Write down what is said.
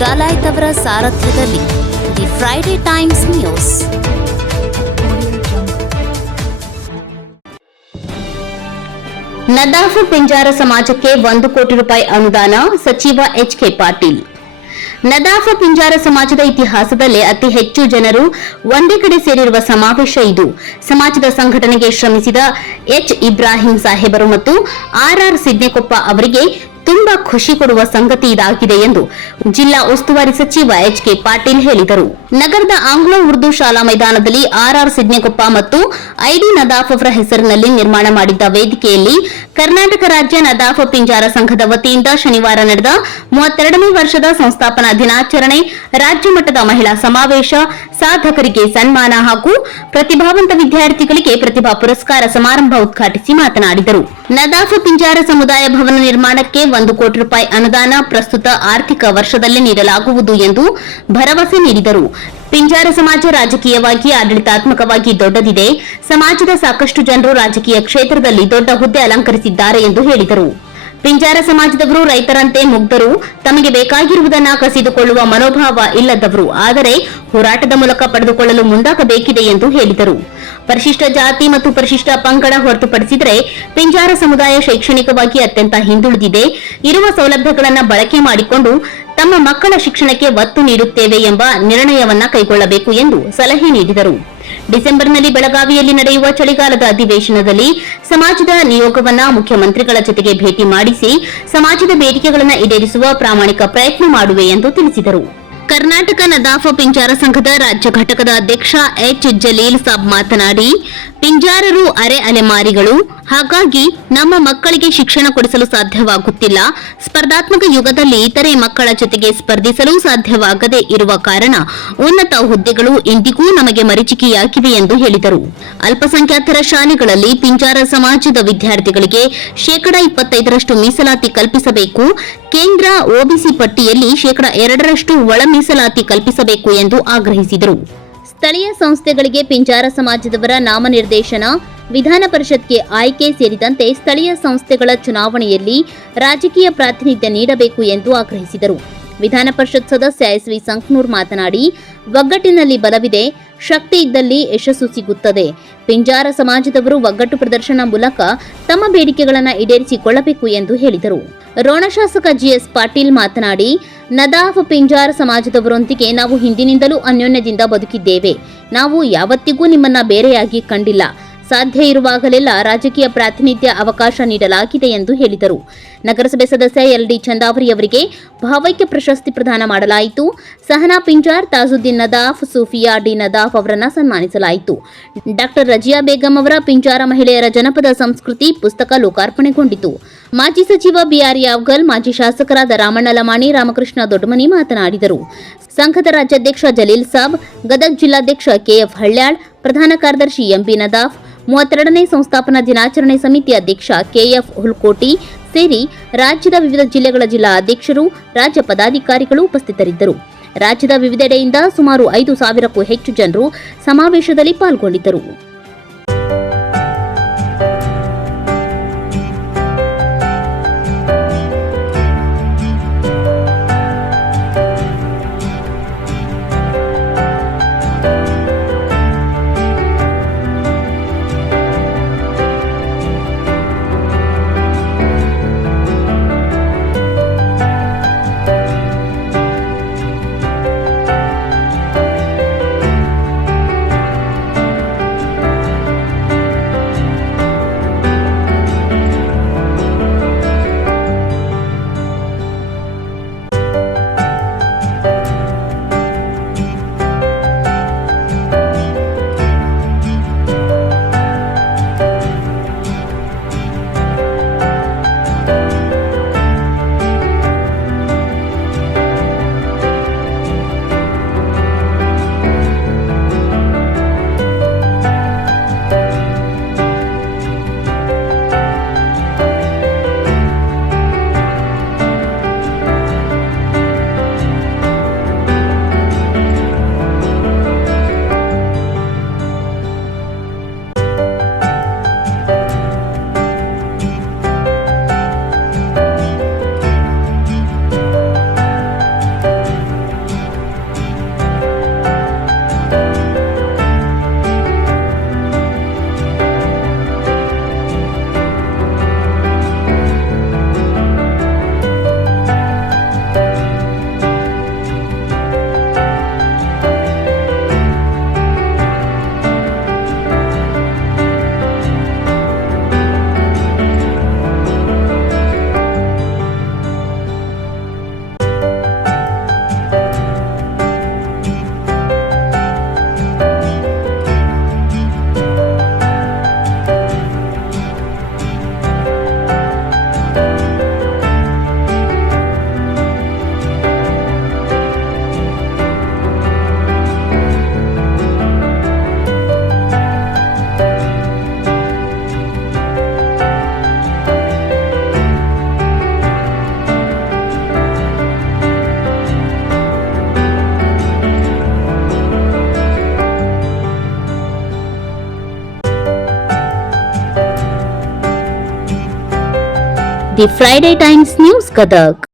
ಡಲಾಯ್ತ್ ಅವರ ಸಾರಥ್ಯದಲ್ಲಿ the Friday Times news. Nadaf Pinjara ಸಮಾಜಕ್ಕೆ 1 ಕೋಟಿ ರೂಪಾಯಿ ಅನುದಾನ, ಸಚಿವ ಎಚ್.ಕೆ. ಪಾಟೀಲ್. ನದಾಫ್ ಪಿಂಜಾರ ಸಮಾಜದ ಇತಿಹಾಸದಲ್ಲೇ ಅತಿ ಹೆಚ್ಚು ಜನರು ಒಂದೇ ಕಡೆ ಸೇರಿರುವ ಸಮಾವೇಶ ಇದು. ಸಮಾಜದ ಸಂಘಟನೆಗೆ ಶ್ರಮಿಸಿದ ಎಚ್. ಇಬ್ರಾಹಿಂ ಸಾಹೇಬರು ಮತ್ತು ಆರ್. ಸಿದ್ನೇಕೊಪ್ಪ ಅವರಿಗೆ ತುಂಬಾ ಖುಷಿ ಕೊಡುವ ಸಂಗತಿ ಇದಾಗಿದೆ ಎಂದು ಜಿಲ್ಲಾ ಉಸ್ತುವಾರಿ ಸಚಿವ ಎಚ್.ಕೆ. ಪಾಟೀಲ್ ಹೇಳಿದರು. ನಗರದ ಆಂಗ್ಲೋ ಉರ್ದು ಶಾಲಾ ಮೈದಾನದಲ್ಲಿ ಆರ್. ಸಿದ್ನೇಕೊಪ್ಪ ಮತ್ತು ಐಡಿ ನದಾಫ್ ಅವರ ಹೆಸರಿನಲ್ಲಿ ನಿರ್ಮಾಣ ಮಾಡಿದ್ದ ವೇದಿಕೆಯಲ್ಲಿ ಕರ್ನಾಟಕ ರಾಜ್ಯ ನದಾಫ್ ಪಿಂಜಾರ ಸಂಘದ ವತಿಯಿಂದ ಶನಿವಾರ ನಡೆದ 32ನೇ ವರ್ಷದ ಸಂಸ್ಥಾಪನಾ ದಿನಾಚರಣೆ, ರಾಜ್ಯ ಮಟ್ಟದ ಮಹಿಳಾ ಸಮಾವೇಶ, ಸಾಧಕರಿಗೆ ಸನ್ಮಾನ ಹಾಗೂ ಪ್ರತಿಭಾವಂತ ವಿದ್ಯಾರ್ಥಿಗಳಿಗೆ ಪ್ರತಿಭಾ ಪುರಸ್ಕಾರ ಸಮಾರಂಭ ಉದ್ಘಾಟಿಸಿ ಮಾತನಾಡಿದರು. ನದಾಫ್ ಪಿಂಜಾರ ಸಮುದಾಯ ಭವನ ನಿರ್ಮಾಣಕ್ಕೆ 1 ಕೋಟಿ ರೂಪಾಯಿ ಅನುದಾನ ಪ್ರಸ್ತುತ ಆರ್ಥಿಕ ವರ್ಷದಲ್ಲೇ ನೀಡಲಾಗುವುದು ಎಂದು ಭರವಸೆ ನೀಡಿದರು. ಪಿಂಜಾರ ಸಮಾಜ ರಾಜಕೀಯವಾಗಿ, ಆಡಳಿತಾತ್ಮಕವಾಗಿ ದೊಡ್ಡದಿದೆ. ಸಮಾಜದ ಸಾಕಷ್ಟು ಜನರು ರಾಜಕೀಯ ಕ್ಷೇತ್ರದಲ್ಲಿ ದೊಡ್ಡ ಹುದ್ದೆ ಅಲಂಕರಿಸಿದ್ದಾರೆ ಎಂದು ಹೇಳಿದರು. ಪಿಂಜಾರ ಸಮಾಜದವರು ರೈತರಂತೆ ಮುಗ್ಧರು, ತಮಗೆ ಬೇಕಾಗಿರುವುದನ್ನು ಕಸಿದುಕೊಳ್ಳುವ ಮನೋಭಾವ ಇಲ್ಲದವರು, ಆದರೆ ಹೋರಾಟದ ಮೂಲಕ ಪಡೆದುಕೊಳ್ಳಲು ಮುಂದಾಗಬೇಕಿದೆ ಎಂದು ಹೇಳಿದರು. ಪರಿಶಿಷ್ಟ ಜಾತಿ ಮತ್ತು ಪರಿಶಿಷ್ಟ ಪಂಗಡ ಹೊರತುಪಡಿಸಿದರೆ ಪಿಂಜಾರ ಸಮುದಾಯ ಶೈಕ್ಷಣಿಕವಾಗಿ ಅತ್ಯಂತ ಹಿಂದುಳಿದಿದೆ. ಇರುವ ಸೌಲಭ್ಯಗಳನ್ನು ಬಳಕೆ ಮಾಡಿಕೊಂಡು ತಮ್ಮ ಮಕ್ಕಳ ಶಿಕ್ಷಣಕ್ಕೆ ಒತ್ತು ನೀಡುತ್ತೇವೆ ಎಂಬ ನಿರ್ಣಯವನ್ನ ಕೈಗೊಳ್ಳಬೇಕು ಎಂದು ಸಲಹೆ ನೀಡಿದರು. ಡಿಸೆಂಬರ್ನಲ್ಲಿ ಬೆಳಗಾವಿಯಲ್ಲಿ ನಡೆಯುವ ಚಳಿಗಾಲದ ಅಧಿವೇಶನದಲ್ಲಿ ಸಮಾಜದ ನಿಯೋಗವನ್ನ ಮುಖ್ಯಮಂತ್ರಿಗಳ ಜೊತೆಗೆ ಭೇಟಿ ಮಾಡಿಸಿ ಸಮಾಜದ ಬೇಡಿಕೆಗಳನ್ನು ಈಡೇರಿಸುವ ಪ್ರಾಮಾಣಿಕ ಪ್ರಯತ್ನ ಮಾಡುವೆ ಎಂದು ತಿಳಿಸಿದರು. ಕರ್ನಾಟಕ ನದಾಫ್ ಪಿಂಜಾರ ಸಂಘದ ರಾಜ್ಯ ಘಟಕದ ಅಧ್ಯಕ್ಷ ಎಚ್. ಜಲೀಲ್ ಸಾಬ್ ಮಾತನಾಡಿ, ಪಿಂಜಾರರು ಅರೆ ಅಲೆಮಾರಿಗಳು, ಹಾಗಾಗಿ ನಮ್ಮ ಮಕ್ಕಳಿಗೆ ಶಿಕ್ಷಣ ಕೊಡಿಸಲು ಸಾಧ್ಯವಾಗುತ್ತಿಲ್ಲ. ಸ್ಪರ್ಧಾತ್ಮಕ ಯುಗದಲ್ಲಿ ಇತರೆ ಮಕ್ಕಳ ಜೊತೆಗೆ ಸ್ಪರ್ಧಿಸಲು ಸಾಧ್ಯವಾಗದೇ ಇರುವ ಕಾರಣ ಉನ್ನತ ಹುದ್ದೆಗಳು ಇಂದಿಗೂ ನಮಗೆ ಮರೀಚಿಕೆಯಾಗಿವೆ ಎಂದು ಹೇಳಿದರು. ಅಲ್ಪಸಂಖ್ಯಾತರ ಶಾಲೆಗಳಲ್ಲಿ ಪಿಂಜಾರ ಸಮಾಜದ ವಿದ್ಯಾರ್ಥಿಗಳಿಗೆ 25% ಮೀಸಲಾತಿ ಕಲ್ಪಿಸಬೇಕು. ಕೇಂದ್ರ ಒಬಿಸಿ ಪಟ್ಟಿಯಲ್ಲಿ 2% ಒಳ ಮೀಸಲಾತಿ ಕಲ್ಪಿಸಬೇಕು ಎಂದು ಆಗ್ರಹಿಸಿದರು. ಸ್ಥಳೀಯ ಸಂಸ್ಥೆಗಳಿಗೆ ಪಿಂಜಾರ ಸಮಾಜದವರ ನಾಮನಿರ್ದೇಶನ, ವಿಧಾನ ಪರಿಷತ್ಗೆ ಆಯ್ಕೆ ಸೇರಿದಂತೆ ಸ್ಥಳೀಯ ಸಂಸ್ಥೆಗಳ ಚುನಾವಣೆಯಲ್ಲಿ ರಾಜಕೀಯ ಪ್ರಾತಿನಿಧ್ಯ ನೀಡಬೇಕು ಎಂದು ಆಗ್ರಹಿಸಿದರು. ವಿಧಾನ ಪರಿಷತ್ ಸದಸ್ಯ ಎಸ್.ವಿ. ಸಂಕನೂರ್ ಮಾತನಾಡಿ, ಒಗ್ಗಟ್ಟಿನಲ್ಲಿ ಬಲವಿದೆ, ಶಕ್ತಿ ಇದ್ದಲ್ಲಿ ಯಶಸ್ಸು ಸಿಗುತ್ತದೆ. ಪಿಂಜಾರ ಸಮಾಜದವರು ಒಗ್ಗಟ್ಟು ಪ್ರದರ್ಶನ ಮೂಲಕ ತಮ್ಮ ಬೇಡಿಕೆಗಳನ್ನು ಈಡೇರಿಸಿಕೊಳ್ಳಬೇಕು ಎಂದು ಹೇಳಿದರು. ರೋಣ ಶಾಸಕ ಜಿಎಸ್ ಪಾಟೀಲ್ ಮಾತನಾಡಿ, ನದಾಫ್ ಪಿಂಜಾರ ಸಮಾಜದವರೊಂದಿಗೆ ನಾವು ಹಿಂದಿನಿಂದಲೂ ಅನ್ಯೋನ್ಯದಿಂದ ಬದುಕಿದ್ದೇವೆ. ನಾವು ಯಾವತ್ತಿಗೂ ನಿಮ್ಮನ್ನ ಬೇರೆಯಾಗಿ ಕಂಡಿಲ್ಲ. ಸಾಧ್ಯ ಇರುವಾಗಲೆಲ್ಲ ರಾಜಕೀಯ ಪ್ರಾತಿನಿಧ್ಯ ಅವಕಾಶ ನೀಡಲಾಗಿದೆ ಎಂದು ಹೇಳಿದರು. ನಗರಸಭೆ ಸದಸ್ಯ ಎಲ್.ಡಿ. ಚಂದಾವರಿ ಅವರಿಗೆ ಭಾವೈಕ್ಯ ಪ್ರಶಸ್ತಿ ಪ್ರದಾನ ಮಾಡಲಾಯಿತು. ಸಹನಾ ಪಿಂಜಾರ್, ತಾಜುದ್ದೀನ್ ನದಾಫ್, ಸೂಫಿಯಾ ಡಿ ನದಾಫ್ ಅವರನ್ನು ಸನ್ಮಾನಿಸಲಾಯಿತು. ಡಾಕ್ಟರ್ ರಜಿಯಾ ಬೇಗಂ ಅವರ ಪಿಂಜಾರ ಮಹಿಳೆಯರ ಜನಪದ ಸಂಸ್ಕೃತಿ ಪುಸ್ತಕ ಲೋಕಾರ್ಪಣೆಗೊಂಡಿತು. ಮಾಜಿ ಸಚಿವ ಬಿಆರ್ ಯಾವಗಲ್, ಮಾಜಿ ಶಾಸಕರಾದ ರಾಮಣ್ಣ ಲಮಾಣಿ, ರಾಮಕೃಷ್ಣ ದೊಡ್ಡಮನಿ ಮಾತನಾಡಿದರು. ಸಂಘದ ರಾಜ್ಯಾಧ್ಯಕ್ಷ ಜಲೀಲ್ ಸಾಬ್, ಗದಗ ಜಿಲ್ಲಾಧ್ಯಕ್ಷ ಕೆಎಫ್ ಹಳ್ಯಾಳ್, ಪ್ರಧಾನ ಕಾರ್ಯದರ್ಶಿ ಎಂಪಿ ನದಾಫ್, 32ನೇ ಸಂಸ್ಥಾಪನಾ ದಿನಾಚರಣೆ ಸಮಿತಿ ಅಧ್ಯಕ್ಷ ಕೆಎಫ್ ಹುಲ್ಕೋಟಿ ಸೇರಿ ರಾಜ್ಯದ ವಿವಿಧ ಜಿಲ್ಲೆಗಳ ಜಿಲ್ಲಾ ಅಧ್ಯಕ್ಷರು, ರಾಜ್ಯ ಪದಾಧಿಕಾರಿಗಳು ಉಪಸ್ಥಿತರಿದ್ದರು. ರಾಜ್ಯದ ವಿವಿಧೆಡೆಯಿಂದ ಸುಮಾರು 5,000ಕ್ಕೂ ಹೆಚ್ಚು ಜನರು ಸಮಾವೇಶದಲ್ಲಿ ಪಾಲ್ಗೊಂಡಿದ್ದರು. The Friday Times news Gadag.